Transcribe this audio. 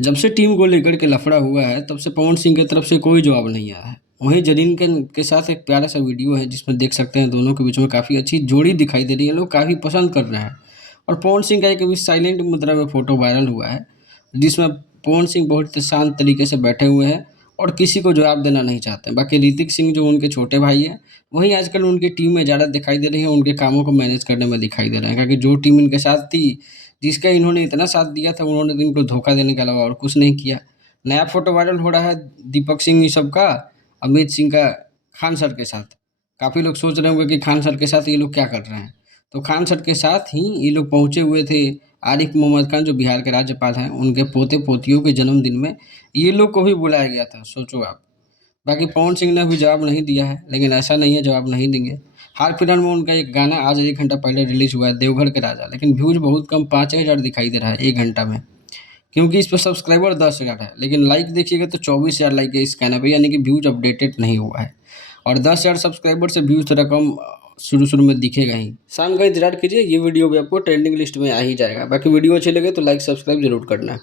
जब से टीम को लेकर के लफड़ा हुआ है तब से पवन सिंह की तरफ से कोई जवाब नहीं आया है। वहीं जरीन के साथ एक प्यारा सा वीडियो है जिसमें देख सकते हैं दोनों के बीच में काफ़ी अच्छी जोड़ी दिखाई दे रही है, लोग काफ़ी पसंद कर रहे हैं। और पवन सिंह का एक अभी साइलेंट मुद्रा में फ़ोटो वायरल हुआ है जिसमें पवन सिंह बहुत ही शांत तरीके से बैठे हुए हैं और किसी को जवाब देना नहीं चाहते। बाकी ऋतिक सिंह जो उनके छोटे भाई हैं, वही आजकल उनकी टीम में ज़्यादा दिखाई दे रही हैं, उनके कामों को मैनेज करने में दिखाई दे रहे हैं। क्योंकि जो टीम इनके साथ थी, जिसका इन्होंने इतना साथ दिया था, उन्होंने तो इनको धोखा देने के अलावा और कुछ नहीं किया। नया फ़ोटो वायरल हो रहा है दीपक सिंह ये सब का, अमित सिंह का खान सर के साथ। काफ़ी लोग सोच रहे होंगे कि खान सर के साथ ये लोग क्या कर रहे हैं? तो खान सर के साथ ही ये लोग पहुँचे हुए थे। आरिफ मोहम्मद खान जो बिहार के राज्यपाल हैं, उनके पोते-पोतियों के जन्मदिन में ये लोग को भी बुलाया गया था, सोचो आप। बाकी पवन सिंह ने अभी जवाब नहीं दिया है, लेकिन ऐसा नहीं है जवाब नहीं देंगे। हाल-फिलहाल में उनका एक गाना आज 1 घंटा पहले रिलीज़ हुआ है, देवघर के राजा, लेकिन व्यूज़ बहुत कम 5,000 दिखाई दे रहा है 1 घंटा में। क्योंकि इस पे सब्सक्राइबर 10,000 है, लेकिन लाइक देखिएगा तो 24,000 लाइक है इस गाने पे, यानी कि व्यूज़ अपडेटेड नहीं हुआ है। और 10,000 सब्सक्राइबर से व्यूज़ थोड़ा कम शुरू-शुरू में दिखेगा ही। शाम का इंतज़ार कीजिए, ये वीडियो भी आपको ट्रेंडिंग लिस्ट में आ ही जाएगा। बाकी वीडियो अच्छी लगे तो लाइक, सब्सक्राइब ज़रूर करना।